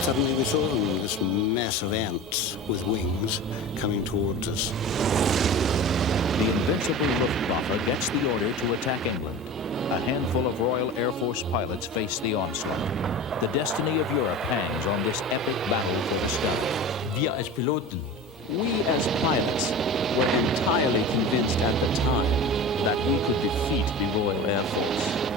Suddenly we saw them, this mass of ants with wings coming towards us. The invincible Luftwaffe gets the order to attack England. A handful of Royal Air Force pilots face the onslaught. The destiny of Europe hangs on this epic battle for the sky. Wir als Piloten. We as pilots were entirely convinced at the time that we could defeat the Royal Air Force.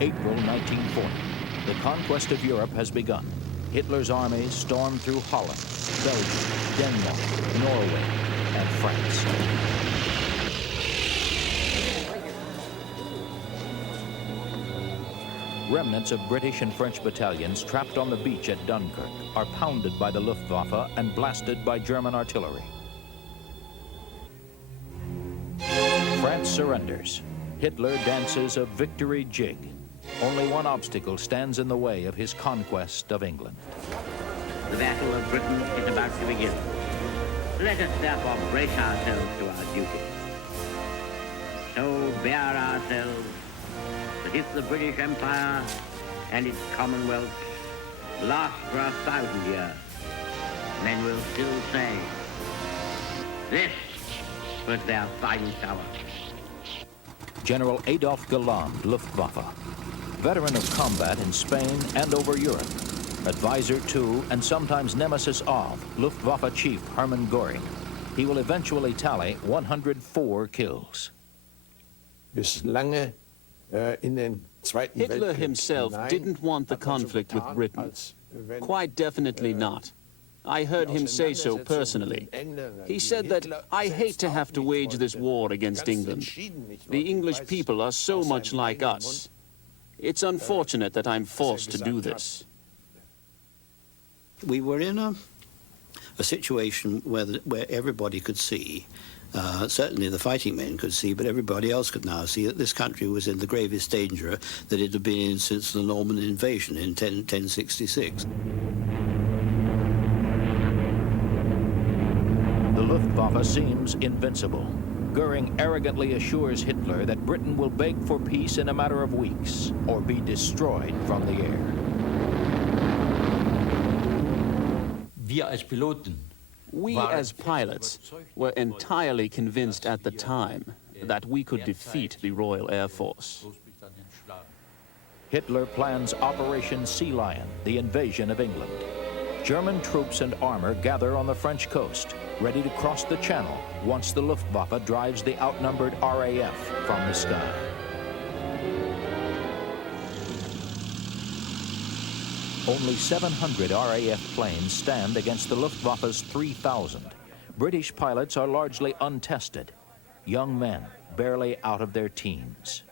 April 1940. The conquest of Europe has begun. Hitler's armies storm through Holland, Belgium, Denmark, Norway, and France. Remnants of British and French battalions trapped on the beach at Dunkirk are pounded by the Luftwaffe and blasted by German artillery. France surrenders. Hitler dances a victory jig. Only one obstacle stands in the way of his conquest of England. The Battle of Britain is about to begin. Let us therefore brace ourselves to our duty. So bear ourselves that if the British Empire and its Commonwealth last for 1,000 years, men will still say, this was their finest hour. General Adolf Galland, Luftwaffe, veteran of combat in Spain and over Europe, advisor to and sometimes nemesis of Luftwaffe chief Hermann Göring. He will eventually tally 104 kills. Hitler himself didn't want the conflict with Britain. Quite definitely not. I heard him say so personally. He said that, "I hate to have to wage this war against England. The English people are so much like us. It's unfortunate that I'm forced to do this." We were in a situation where everybody could see, certainly the fighting men could see, but everybody else could now see that this country was in the gravest danger that it had been in since the Norman invasion in 1066. The Luftwaffe seems invincible. Göring arrogantly assures Hitler that Britain will beg for peace in a matter of weeks or be destroyed from the air. Wir als Piloten. We as pilots were entirely convinced at the time that we could defeat the Royal Air Force. Hitler plans Operation Sea Lion, the invasion of England. German troops and armor gather on the French coast, ready to cross the Channel once the Luftwaffe drives the outnumbered RAF from the sky. Only 700 RAF planes stand against the Luftwaffe's 3,000. British pilots are largely untested, young men barely out of their teens.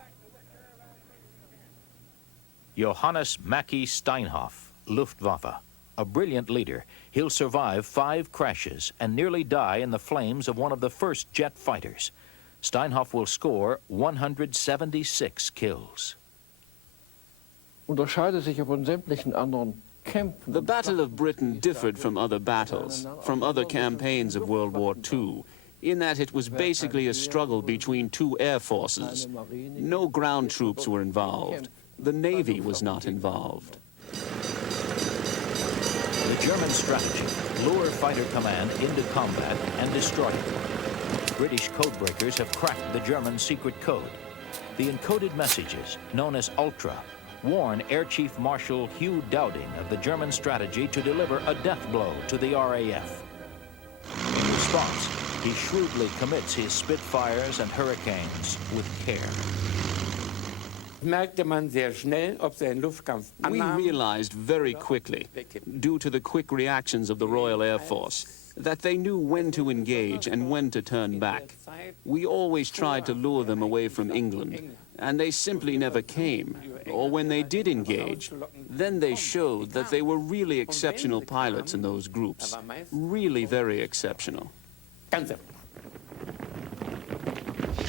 Johannes Mackie Steinhoff, Luftwaffe. A brilliant leader, he'll survive 5 crashes and nearly die in the flames of one of the first jet fighters. Steinhoff will score 176 kills. The Battle of Britain differed from other battles, from other campaigns of World War II, in that it was basically a struggle between two air forces. No ground troops were involved. The Navy was not involved. The German strategy: lure fighter command into combat and destroy it. British codebreakers have cracked the German secret code. The encoded messages, known as Ultra, warn Air Chief Marshal Hugh Dowding of the German strategy to deliver a death blow to the RAF. In response, he shrewdly commits his Spitfires and Hurricanes with care. We realized very quickly, due to the quick reactions of the Royal Air Force, that they knew when to engage and when to turn back. We always tried to lure them away from England, and they simply never came. Or when they did engage, then they showed that they were really exceptional pilots in those groups. Really very exceptional.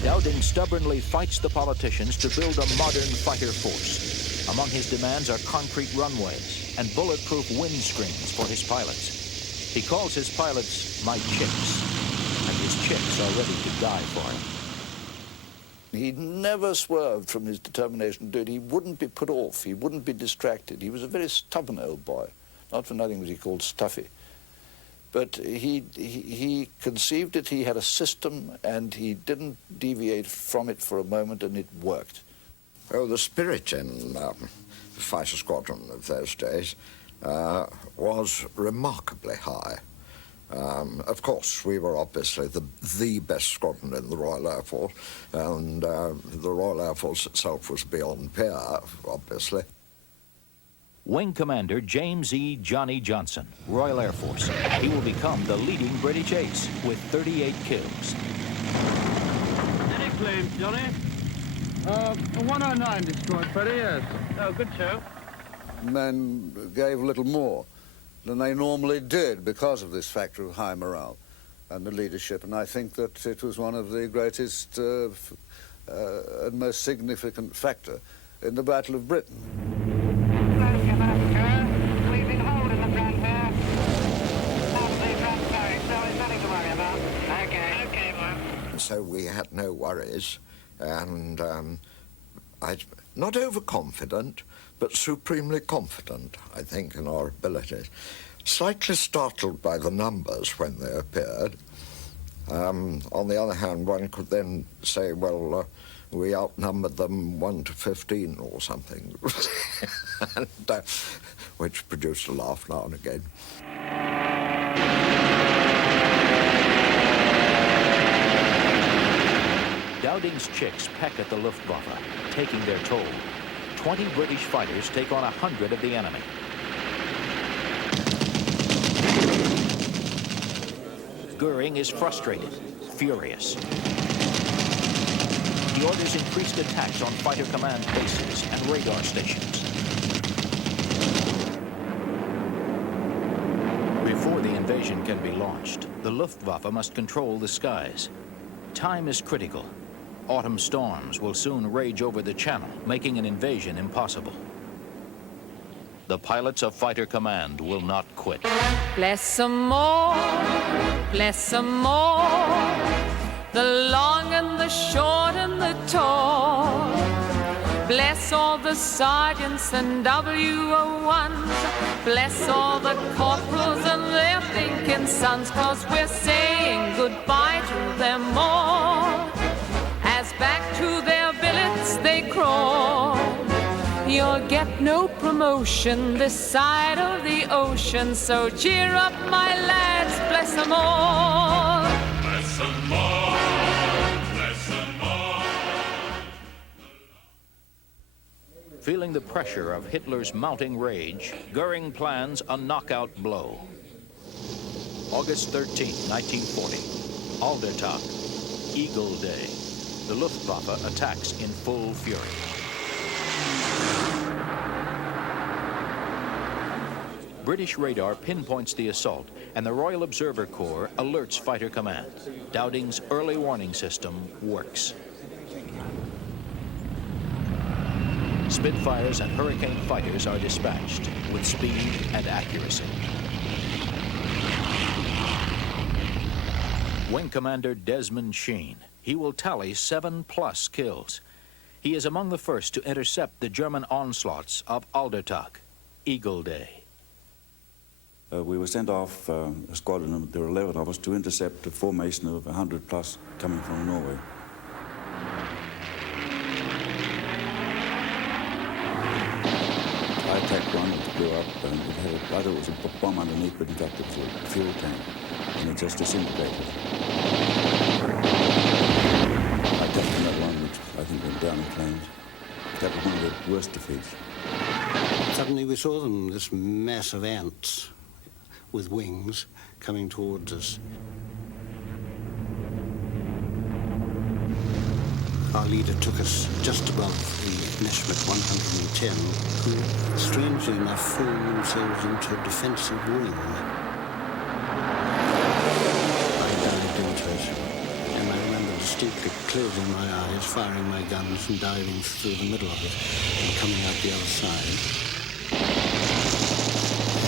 Dowding stubbornly fights the politicians to build a modern fighter force. Among his demands are concrete runways and bulletproof windscreens for his pilots. He calls his pilots my chicks, and his chicks are ready to die for him. He never swerved from his determination to do it. He wouldn't be put off. He wouldn't be distracted. He was a very stubborn old boy. Not for nothing was he called Stuffy. But he conceived it, he had a system, and he didn't deviate from it for a moment, and it worked. Oh, the spirit in the fighter squadron of those days was remarkably high. Of course, we were obviously the best squadron in the Royal Air Force, and the Royal Air Force itself was beyond peer, obviously. Wing Commander James E. Johnny Johnson, Royal Air Force. He will become the leading British ace with 38 kills. Any claims, Johnny? 109 destroyed, Freddie, yes. Oh, good show. Men gave a little more than they normally did because of this factor of high morale and the leadership, and I think that it was one of the greatest and most significant factor in the Battle of Britain. We've been holding the front there. Lovely front turret, so there's nothing to worry about. Okay, Mark. So we had no worries, and not overconfident, but supremely confident, I think, in our abilities. Slightly startled by the numbers when they appeared. On the other hand, one could then say, well, we outnumbered them 1 to 15 or something, and, which produced a laugh now and again. Dowding's chicks peck at the Luftwaffe, taking their toll. 20 British fighters take on 100 of the enemy. Goering is frustrated, furious. He orders increased attacks on fighter command bases and radar stations. Before the invasion can be launched, the Luftwaffe must control the skies. Time is critical. Autumn storms will soon rage over the channel, making an invasion impossible. The pilots of Fighter Command will not quit. Bless 'em all, bless 'em all, the long and the short and the tall. Bless all the sergeants and WO1s, bless all the corporals and their thinking sons, 'cause we're saying goodbye to them all. As back to their billets they crawl. You'll get no promotion this side of the ocean, so cheer up, my lads, bless 'em all. Bless 'em all, bless 'em all. Feeling the pressure of Hitler's mounting rage, Goering plans a knockout blow. August 13, 1940, Aldertag, Eagle Day. The Luftwaffe attacks in full fury. British radar pinpoints the assault, and the Royal Observer Corps alerts Fighter Command. Dowding's early warning system works. Spitfires and Hurricane fighters are dispatched with speed and accuracy. Wing Commander Desmond Sheen. He will tally 7+ kills. He is among the first to intercept the German onslaughts of Aldertag, Eagle Day. We were sent off a squadron, there were 11 of us, to intercept a formation of 100+ coming from Norway. I attacked one, it blew up, and it had, I thought it was a bomb underneath, but in fact it was a fuel tank, and it just disintegrated. I touched another one, which I think went down in flames. That was one of the worst defeats. Suddenly we saw them, this mass of ants with wings, coming towards us. Our leader took us just above the Neshmet 110, who, strangely enough, formed themselves into a defensive wing. I dived into it, and I remember distinctly closing my eyes, firing my guns and diving through the middle of it and coming out the other side.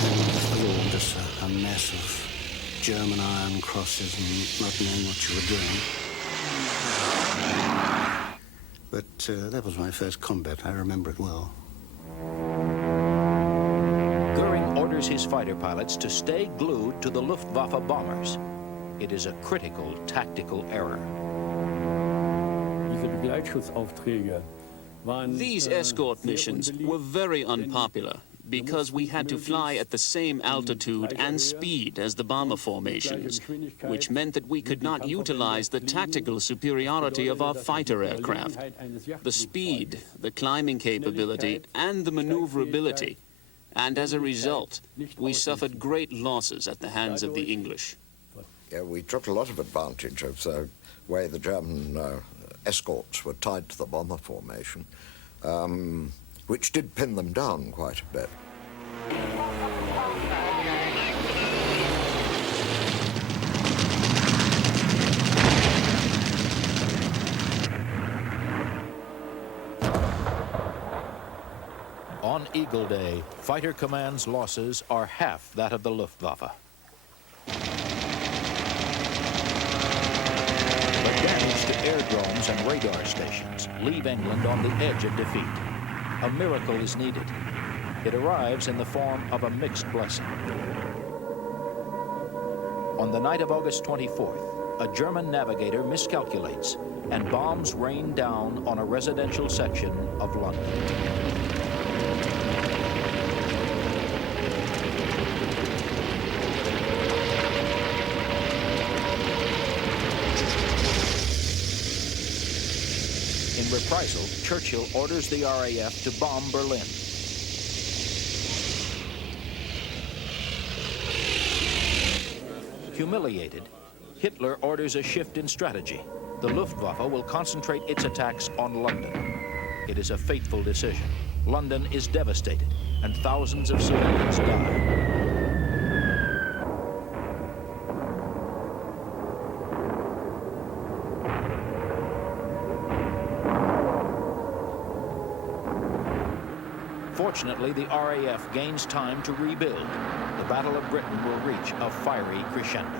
And it was all just a mess of German iron crosses and not knowing what you were doing. But that was my first combat. I remember it well. Goering orders his fighter pilots to stay glued to the Luftwaffe bombers. It is a critical tactical error. These escort missions were very unpopular because we had to fly at the same altitude and speed as the bomber formations, which meant that we could not utilize the tactical superiority of our fighter aircraft. The speed, the climbing capability, and the maneuverability. And as a result, we suffered great losses at the hands of the English. Yeah, we took a lot of advantage of the way the German escorts were tied to the bomber formation, which did pin them down quite a bit. On Eagle Day, Fighter Command's losses are half that of the Luftwaffe. But damage to airdromes and radar stations leave England on the edge of defeat. A miracle is needed. It arrives in the form of a mixed blessing. On the night of August 24th, a German navigator miscalculates and bombs rain down on a residential section of London. In reprisal, Churchill orders the RAF to bomb Berlin. Humiliated, Hitler orders a shift in strategy. The Luftwaffe will concentrate its attacks on London. It is a fateful decision. London is devastated, and thousands of civilians die. Fortunately, the RAF gains time to rebuild. The Battle of Britain will reach a fiery crescendo.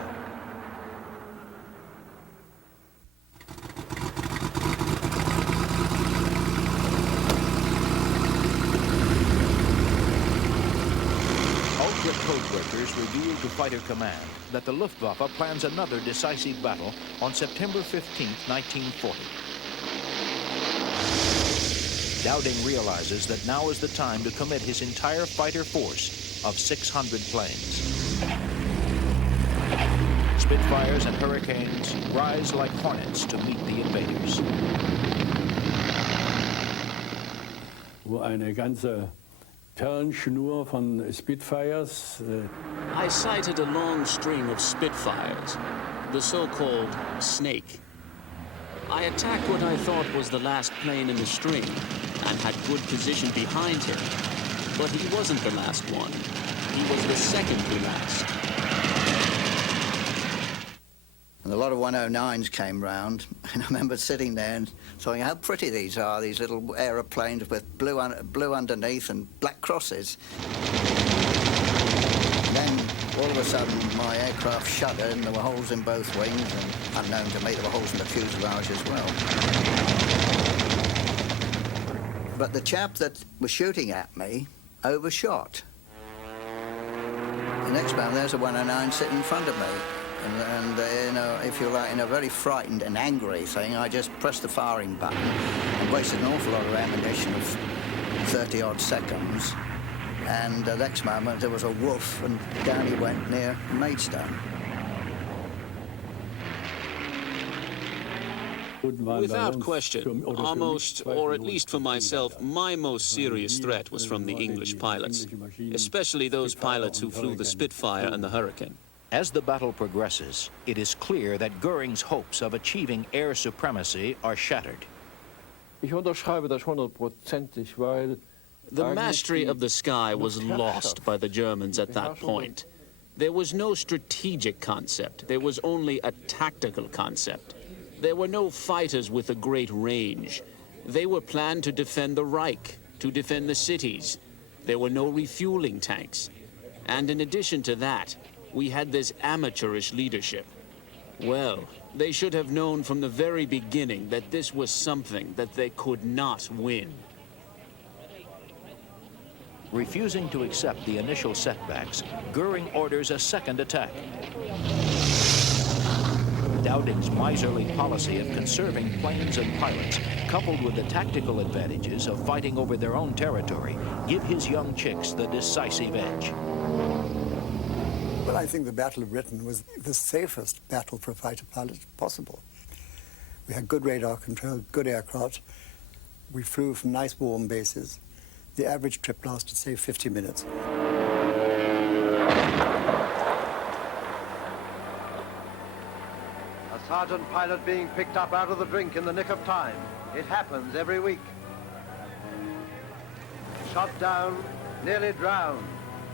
Ultra codebreakers reveal to Fighter Command that the Luftwaffe plans another decisive battle on September 15, 1940. Dowding realizes that now is the time to commit his entire fighter force of 600 planes. Spitfires and Hurricanes rise like hornets to meet the invaders. Eine ganze Perlenschnur von Spitfires. I sighted a long string of Spitfires, the so-called snake. I attacked what I thought was the last plane in the string and had good position behind him. But he wasn't the last one. He was the second to last. And a lot of 109s came round, and I remember sitting there and saying how pretty these are, these little aeroplanes with blue underneath and black crosses. Then, all of a sudden, my aircraft shuddered and there were holes in both wings, and unknown to me, there were holes in the fuselage as well. But the chap that was shooting at me overshot. The next moment, there's a 109 sitting in front of me. And you know, if you're like in a very frightened and angry thing, I just pressed the firing button and wasted an awful lot of ammunition of 30-odd seconds. And the next moment, there was a woof, and down he went near Maidstone. Without question, our most, or at least for myself, my most serious threat was from the English pilots, especially those pilots who flew the Spitfire and the Hurricane. As the battle progresses, it is clear that Goering's hopes of achieving air supremacy are shattered. Ich unterschreibe das 100%, weil the mastery of the sky was lost by the Germans at that point. There was no strategic concept. There was only a tactical concept. There were no fighters with a great range. They were planned to defend the Reich, to defend the cities. There were no refueling tanks. And in addition to that, we had this amateurish leadership. Well, they should have known from the very beginning that this was something that they could not win. Refusing to accept the initial setbacks, Goering orders a second attack. Dowding's miserly policy of conserving planes and pilots, coupled with the tactical advantages of fighting over their own territory, give his young chicks the decisive edge. Well, I think the Battle of Britain was the safest battle for a fighter pilot possible. We had good radar control, good aircraft. We flew from nice warm bases. The average trip lasted, say, 50 minutes. A sergeant pilot being picked up out of the drink in the nick of time. It happens every week. Shot down, nearly drowned.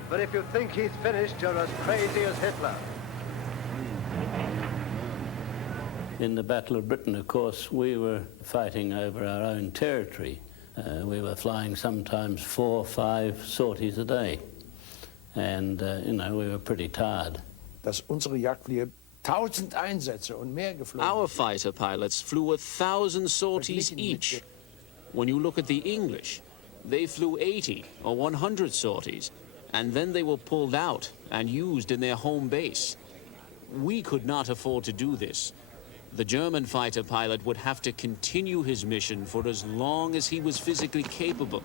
But if you think he's finished, you're as crazy as Hitler. In the Battle of Britain, of course, we were fighting over our own territory. We were flying sometimes 4 or 5 sorties a day. And, you know, we were pretty tired. Dass unsere Jagdflieger 1000 Einsätze und mehr geflogen. Our fighter pilots flew 1,000 sorties each. When you look at the English, they flew 80 or 100 sorties, and then they were pulled out and used in their home base. We could not afford to do this. The German fighter pilot would have to continue his mission for as long as he was physically capable,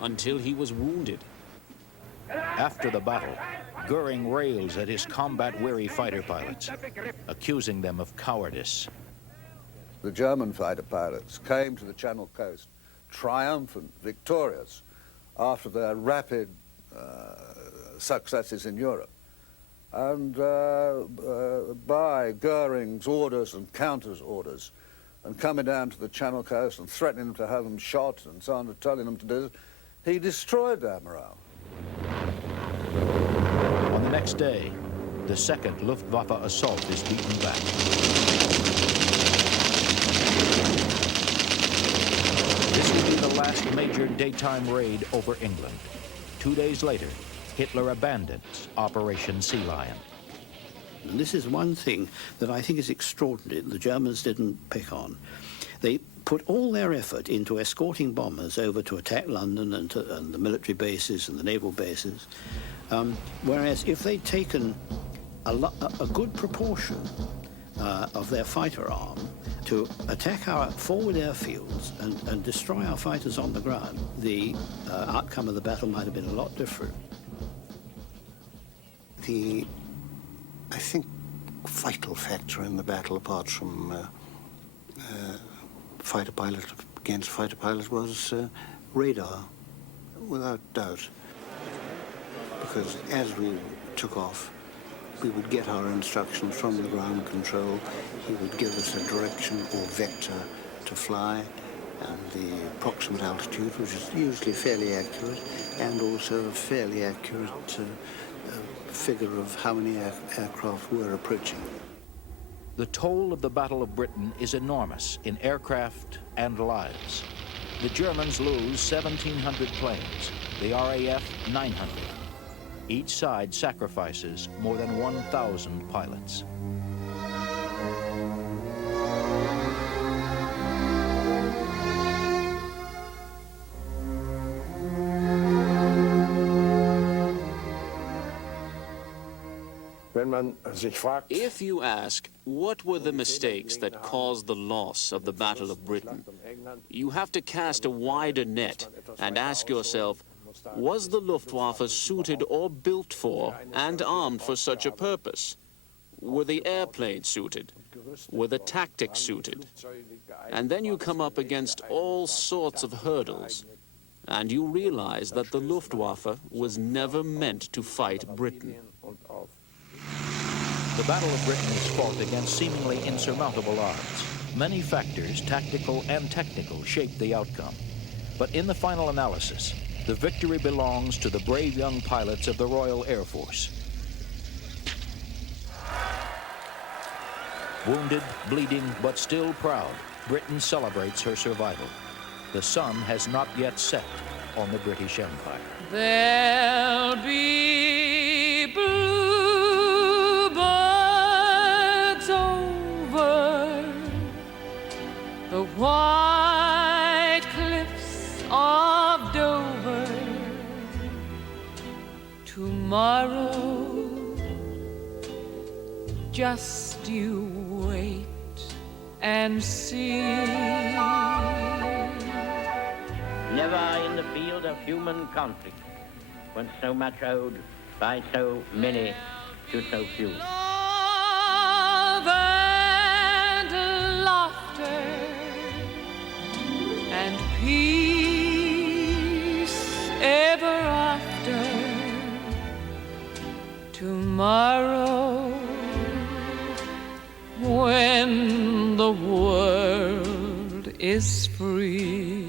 until he was wounded. After the battle, Goering rails at his combat-weary fighter pilots, accusing them of cowardice. The German fighter pilots came to the Channel coast triumphant, victorious, after their rapid successes in Europe. And by Goering's orders and Counter's orders, and coming down to the Channel coast and threatening them to have them shot and so on, and telling them to do it, he destroyed their morale. On the next day, the second Luftwaffe assault is beaten back. This will be the last major daytime raid over England. 2 days later, Hitler abandons Operation Sea Lion. And this is one thing that I think is extraordinary the Germans didn't pick on. They put all their effort into escorting bombers over to attack London and the military bases and the naval bases, whereas if they'd taken a good proportion of their fighter arm to attack our forward airfields and destroy our fighters on the ground, the outcome of the battle might have been a lot different. The, I think, vital factor in the battle, apart from fighter pilot against fighter pilot, was radar, without doubt. Because as we took off, we would get our instructions from the ground control. He would give us a direction or vector to fly, and the approximate altitude, which is usually fairly accurate, and also a fairly accurate figure of how many aircraft were approaching. The toll of the Battle of Britain is enormous in aircraft and lives. The Germans lose 1,700 planes, the RAF 900. Each side sacrifices more than 1,000 pilots. If you ask, what were the mistakes that caused the loss of the Battle of Britain, you have to cast a wider net and ask yourself, was the Luftwaffe suited or built for and armed for such a purpose? Were the airplanes suited? Were the tactics suited? And then you come up against all sorts of hurdles, and you realize that the Luftwaffe was never meant to fight Britain. The Battle of Britain is fought against seemingly insurmountable odds. Many factors, tactical and technical, shape the outcome. But in the final analysis, the victory belongs to the brave young pilots of the Royal Air Force. Wounded, bleeding, but still proud, Britain celebrates her survival. The sun has not yet set on the British Empire. There'll be bluebirds over the white cliffs of Dover. Tomorrow, just you wait and see. Never in the field of human conflict was so much owed by so many to so few. Love and laughter and peace ever after. Tomorrow, when the world is free.